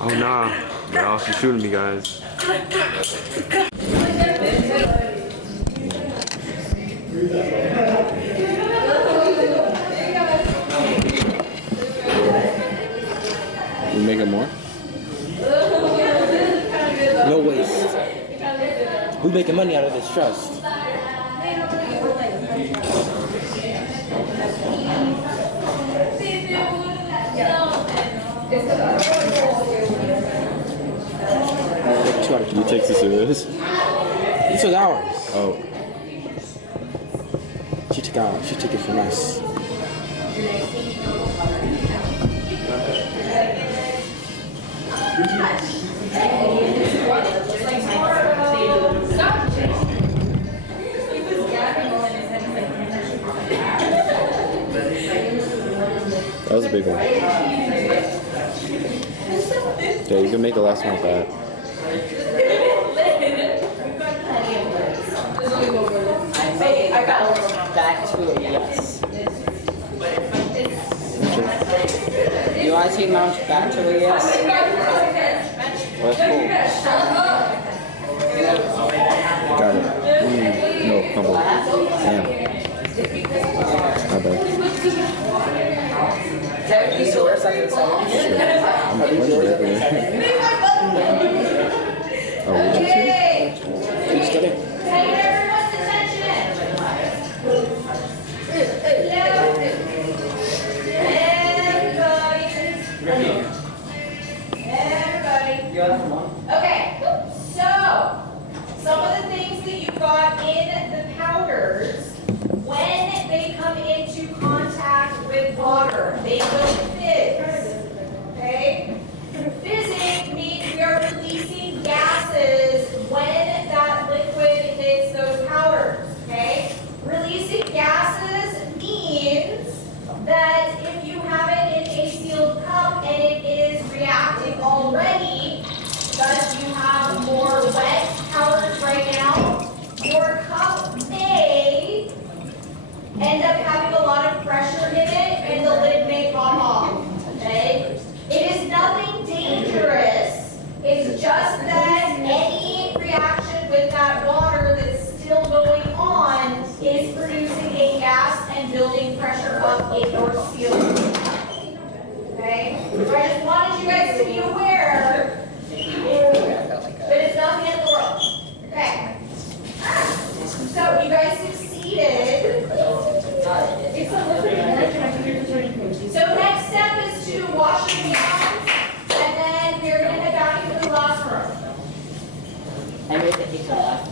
Oh nah, they're also shooting me, guys. We make it more? No waste. We making money out of this trust. You take this serious? This was ours. Oh. She took ours. She took it from us. That was a big one. Yeah, you can make the last one with that. I got back to it, yes. You want to take Mount back to it, yes? Oh, that's cool. Got it. No, crumble. Damn. My bad. You still wear something I'm not playing with it. Oh, what did you say? You still there? Okay, so some of the things that you've got in the powders, when they come into contact with water, they will fizz. Okay? Fizzing means we are releasing gases when that liquid hits those powders. Okay? Releasing gases means that if you have it in a sealed cup and it is reacting already, thus you have more wet powders right now, your cup may end up having a lot of pressure in it and the lid may pop off. Okay? It is nothing dangerous. It's just that any reaction with that water that's still going on is producing a gas and building pressure up in your sealed cup. Okay? So I just wanted you guys to be aware. But it's nothing in the world. Okay. So you guys succeeded. So next step is to wash your hands, and then we're going to head back into the classroom. I made the pizza left.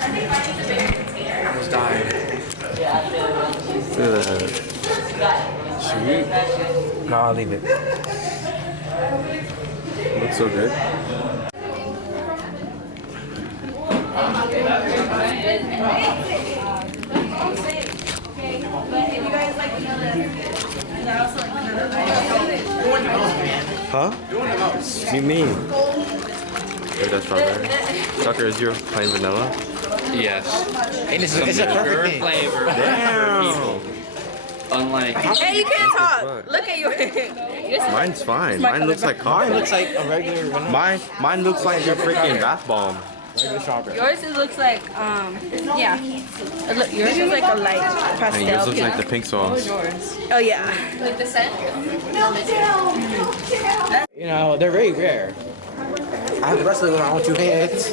I think I need a bigger container. I almost died. Look at that. Sweet. No, I'll leave it. It looks so good. Huh? You mean? Wait, that's strawberry. Tucker, is your plain vanilla? Yes. And it's a perfect thing. Flavor. Damn. Unlike. Hey, you can't talk. Look at you. Mine's fine. Mine looks like coffee. Mine looks like a regular vanilla. Mine looks like your freaking bath bomb. Regular strawberry. Yours it looks like yeah. Look, yours is like a light pastel. And yours looks pink. like the pink sauce. Oh yeah. Like the scent? You know, they're very rare. I have the rest of them with my own 2 hands.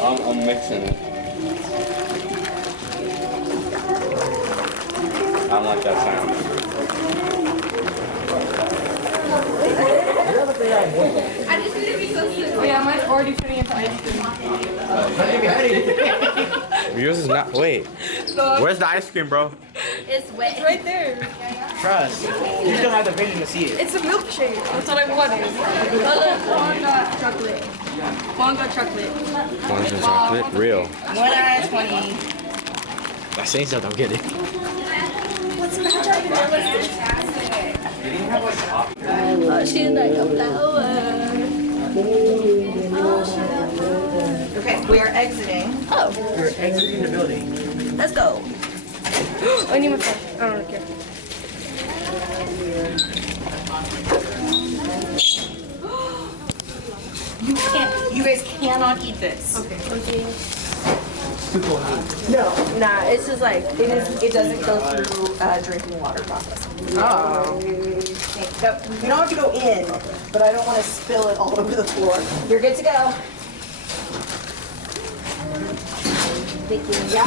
I'm mixing it. I don't like that sound. I just need to be so sick. Oh yeah, mine's already turning into ice cream. Yours is not. Wait. Where's the ice cream, bro? It's wet. It's right there. Trust. You still have the vision to see it. It's a milkshake. That's what I wanted. Wanga chocolate. Wanga chocolate. Orange and chocolate, real. 1 out of 20. That's saying something, I'm kidding. Oh, she's like a flower. Oh, she's a flower. Okay, we are exiting. Oh, We're exiting the building. let's go. I need my phone. I don't care. You guys cannot eat this. Okay. No, nah. It's just like it doesn't go through drinking water process. Oh. Yep. You don't have to go in, but I don't want to spill it all over the floor. You're good to go. Thank you. Yeah.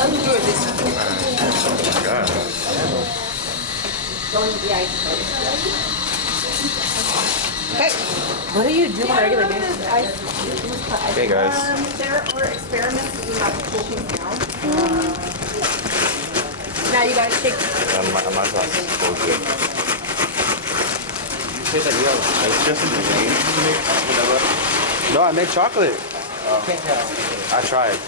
I'm good. This. Okay. What do you do on a regular basis? Okay, guys. There are experiments that we have to pull things down. Now you guys take. My sauce is so good. Tastes like real. It's just in the game. No, I made chocolate. Can't tell. I tried.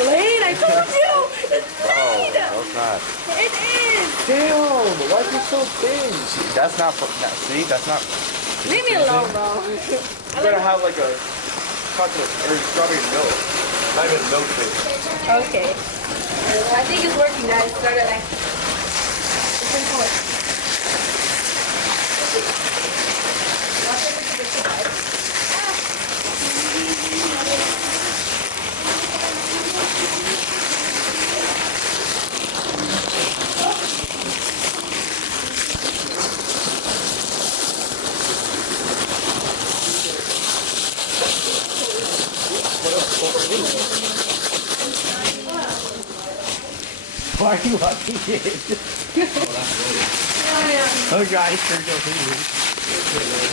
Lane, I told you! It's Oh, Lane! no, it's not. It is! Damn, why is it so thin? That's not, see, that's not. Leave me alone, bro. You gotta have like a chocolate or strawberry milk. Not even milkshake. Okay. I think it's working, guys. Start it like. It's in color. Why are you watching it? Oh, guys, turn your fingers.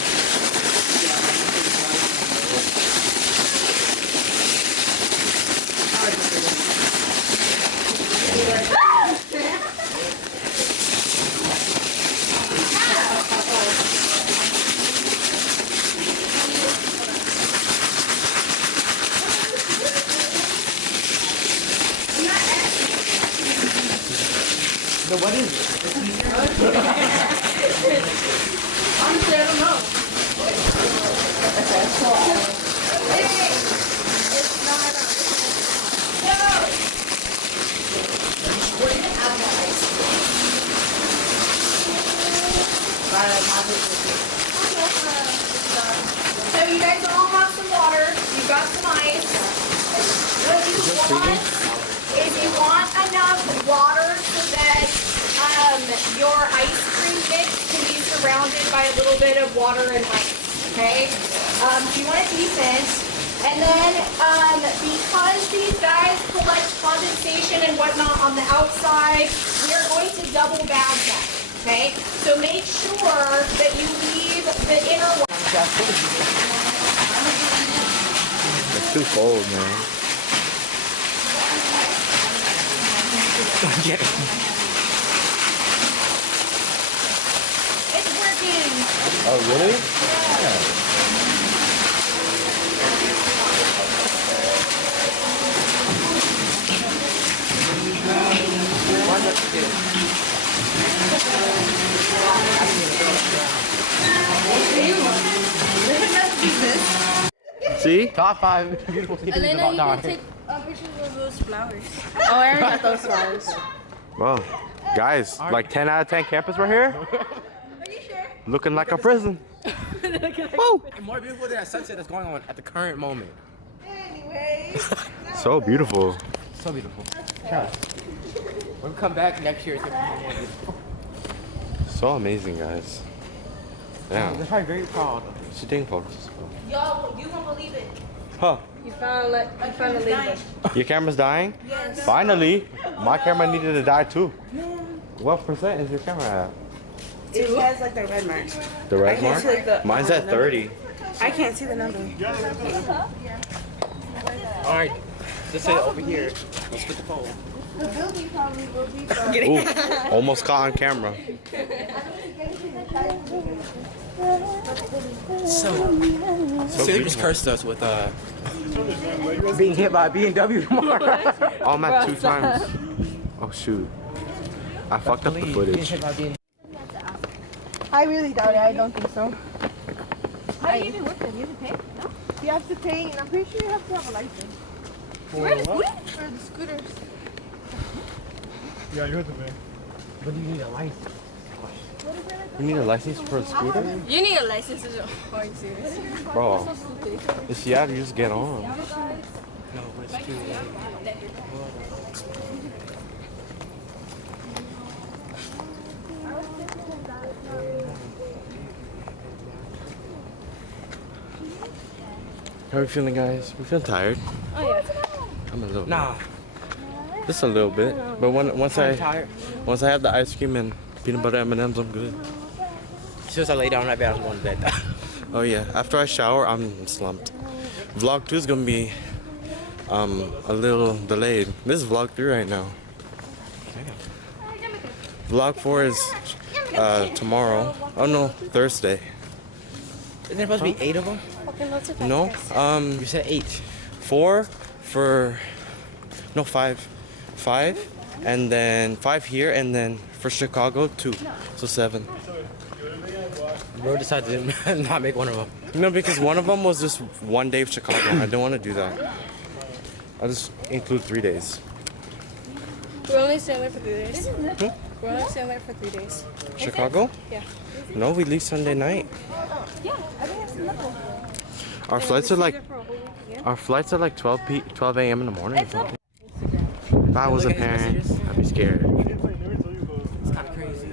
No, what is it? Honestly, I don't know. So you guys all have some water. You've got some ice. If you want enough water so that your ice cream mix can be surrounded by a little bit of water and ice, okay? You want it decent. And then because these guys collect condensation and whatnot on the outside, we are going to double bag them, okay? So make sure that you leave the inner one. It's too cold, man. Get it. It's working. Oh, really? See? Top 5 beautiful things Elena, about you time. can take pictures of those flowers. Oh, I already got those flowers. Well, guys, like 10 out of 10 campus right here. Are you sure? Looking like a prison. Woo! And more beautiful than that sunset that's going on at the current moment. So beautiful. So beautiful. Shout out. When we come back next year, it's going to be more beautiful. So amazing, guys. They're Yeah. probably very proud. She taking photos. Y'all, you won't believe it. Huh. You finally leave us. Your camera's dying? Yes. Finally. My camera needed to die too. What percent is your camera at? It has like the red mark. The red I can't mark? see, like, the- Mine's at 30. I can't see the number. Alright, just say over here. Let's put the pole. The building probably will be Ooh, almost caught on camera. So City beautiful. just cursed us with being hit by a BMW tomorrow. Oh, I'm at 2 times. Oh, shoot. I fucked up the footage. I really doubt it. I don't think so. How do you even work that? You have to pay? No? You have to pay, and I'm pretty sure you have to have a license. For what? For the scooters. Yeah, you have to pay. But you need a license. You need a license for a scooter? You need a license to are you serious? Bro, in Seattle, you just get on. No, but it's too late. How are we feeling, guys? We feel tired. Oh yeah. I'm a little bit. Nah, Just a little bit. But once I'm I tired. have the ice cream and peanut butter M&Ms, I'm good. As soon as I lay down right there, I'm going to bed. Oh yeah, after I shower, I'm slumped. Vlog 2 is gonna be a little delayed. This is vlog 3 right now. Vlog 4 is tomorrow. Oh no, Thursday. Isn't there supposed to be 8 of them? No, You said 8. 4 for no 5, and then 5 here, and then for Chicago 2, so 7. Bro decided to not make one of them. No, because one of them was just one day of Chicago. I didn't want to do that. I'll just include 3 days. We're only staying there for 3 days. We're only staying there for 3 days. Chicago? Yeah. No, we leave Sunday night. Yeah, I think that's enough. Our flights are like 12 a.m. in the morning. Or something. If I was a parent, I'd be scared. It's kind of crazy.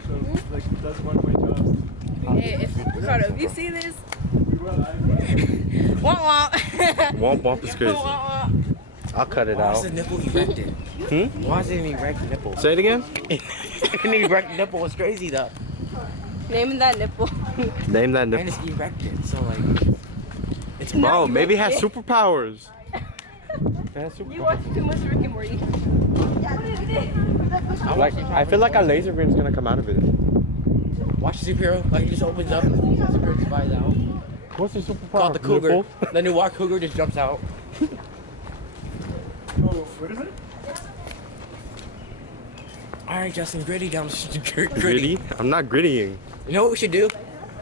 Like, that's one of my jobs. Hey, Ricardo, if you see this, womp womp. Womp womp is crazy. Womp womp. I'll cut it Why is out. the nipple erected? Why is it an erect nipple? Say it again? An erect nipple was crazy though. Naming that nipple. Name that And nipple. it's erected, so like, it's Bro, maybe it has superpowers. It has You superpowers. watch too much Rick and Morty. I feel like a laser beam is gonna come out of it. Watch the superhero, like he just opens up, the superhero just flies out. What's the superpower? Called the cougar. Nipple? The new walk cougar just jumps out. Oh, what is it? Alright, Justin, gritty down the street. Gritty? I'm not grittying. You know what we should do?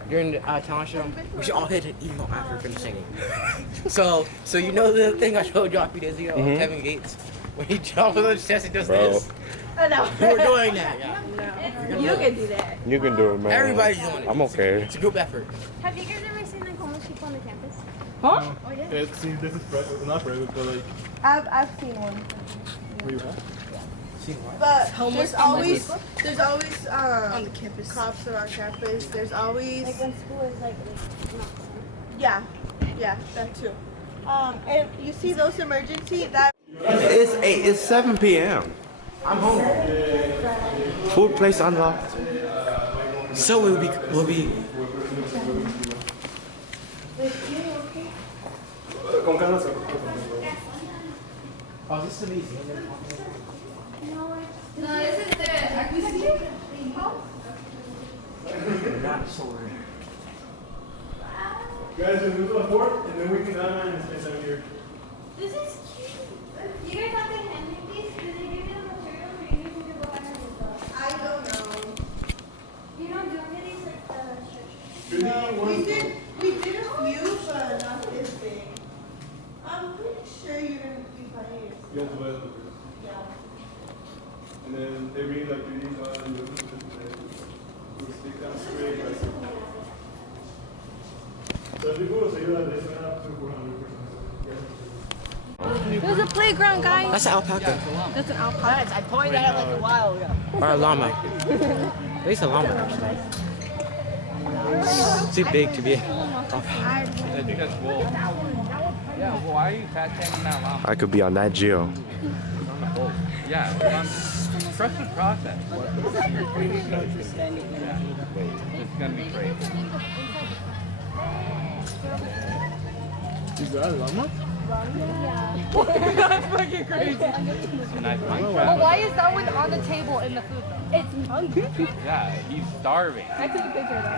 During the talent show, we should all hit an emo after we finish singing. So you know the thing I showed you a few days ago of Kevin Gates? When he jumps on his chest and does Bro. this? Oh no. We're doing that, yeah. You can do that. You can do it, man. Everybody's doing it. I'm okay. It's a group effort. Have you guys ever seen like homeless people on the campus? Huh? It's, see, this is private, not private, but like, I've seen one. where you at? But Homeless there's always on the campus. cops around campus. There's always Like when school is like not. yeah, that too. And you see those emergency that It's 7 p.m. I'm home. Food place unlocked. So we'll be Oh, this is amazing. No, this is the acquisition. Not sure. Guys, just move to the fort, and then we can go and spend some here. This is cute. You guys have the handmade piece? Did they give you the materials or you need to go back and stuff? I don't know. You don't do these like the We did a few, but not this big. I'm pretty sure you're gonna be playing. You have to buy them. Yeah. And then they read like 3D file and you will stick down straight. Right? So if you go, so you'll have this one up to 400%. There's a playground, guys. That's an alpaca. That's an alpaca. I pointed that out like a while ago. Or a llama. At least a llama, actually. It's too big to be. I think that's wool. Yeah, well, why are you fat shaming that llama? I could be on that Geo. Yeah, trust the process. It's gonna be great. You got a llama? That's fucking crazy. Nice But why is that one on the table in the food though? It's hungry. Yeah, he's starving. I took a picture of that.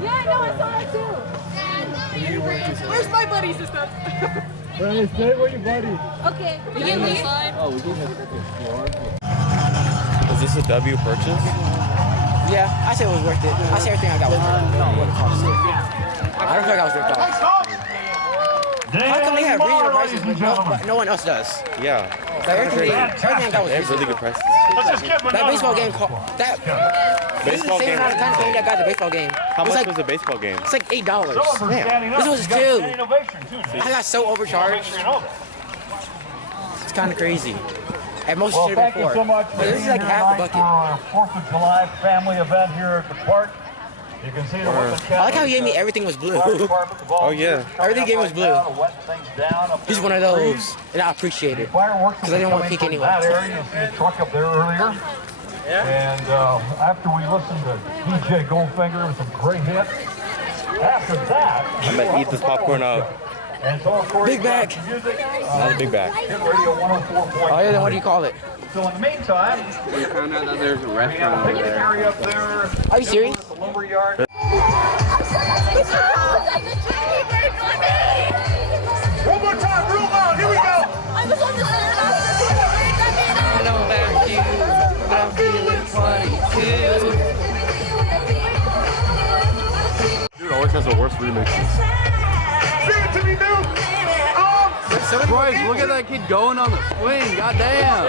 Yeah, I know, I saw that too. Where's my buddy system? Hey, stay where you buddy. Okay, we can leave. Oh, we can explore. Is this a W purchase? Yeah, I said it was worth it. I said everything I got was worth it. I don't feel like I was ripped off. How come they have reasonable prices but no one else does? Yeah. Like everything I got was They have really reasonable. good prices. That baseball game, this is the same amount of time frame that got the baseball game. How much was the baseball game? It's like $8. Damn. This was $2. I got so overcharged. It's kind of crazy. At most, it should have been $4. So much But this is like half the bucket. for our 4th of July family event here at the park. You can see the I like how he gave me everything was blue. Oh yeah. Everything gave was blue. He's one of those, and I appreciate it. Because I didn't want to peek anyway. That area, you see a truck up there earlier. And after we listened to DJ Goldfinger with some great hits, after that, I'm gonna eat this popcorn up. and so of course, Big bag. Not a big bag. Hit Radio 104.9. Oh yeah, then what do you call it? So in the meantime, We found out that there's a we restaurant have a over picnic there. area up there. Are you serious? The lumber yard. One more time, real loud. Here we go. I know about you, but I'm feeling 22. Dude always has the worst remixes. Sing it to me, dude. Bryce, look at that kid going on the swing. Goddamn.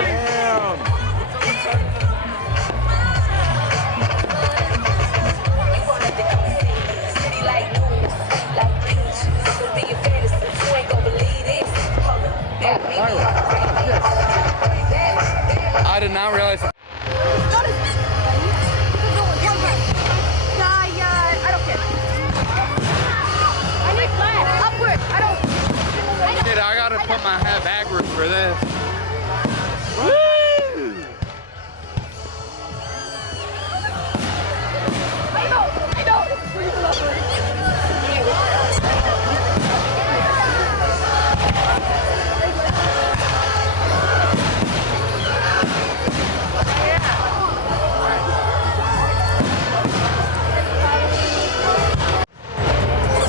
I did not realize. I don't care. I need flat. Upward. I don't. Dude, I gotta put my hat backwards for this. Woo! I know.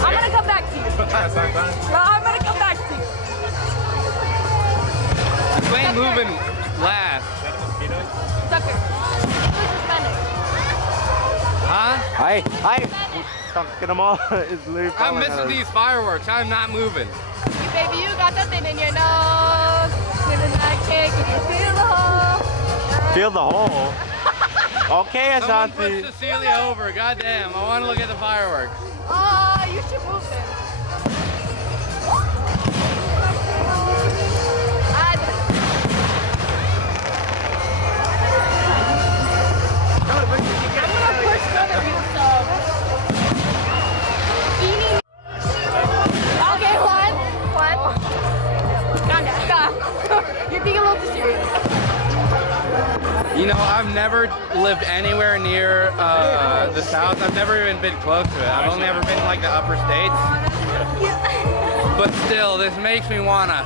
I'm gonna come back to you. I'm gonna come back to you. You ain't moving last. Sucker. Huh? Hi. Get them all. It's literally I'm falling missing out of- these fireworks. I'm not moving. You baby, you got that thing in your nose. Feeling that cake, you can feel the hole. Feel the hole. Okay, Someone push Ashanti. Cecilia over. Goddamn. I want to look at the fireworks. Oh, you should move them. I'm gonna push another you, so. Okay, one. Calm down, stop. You're being a little too serious. You know, I've never lived anywhere near the South. I've never even been close to it. I've only ever been like the upper states. But still, this makes me wanna.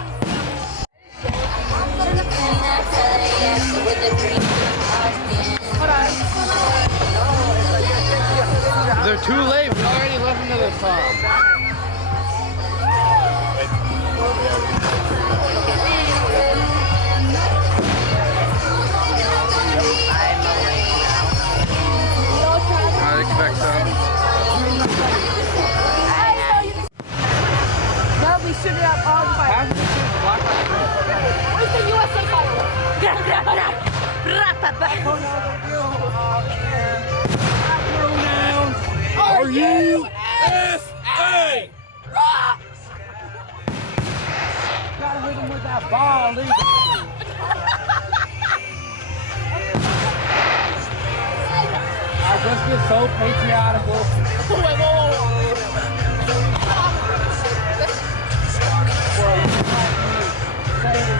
They're too late. We already listened to this song. I expect so. Now we shoot it up all the fireworks. Where's the USA fireworks? Are you SA? Gotta hit him with that ball, dude. I just get so patriotical. Saying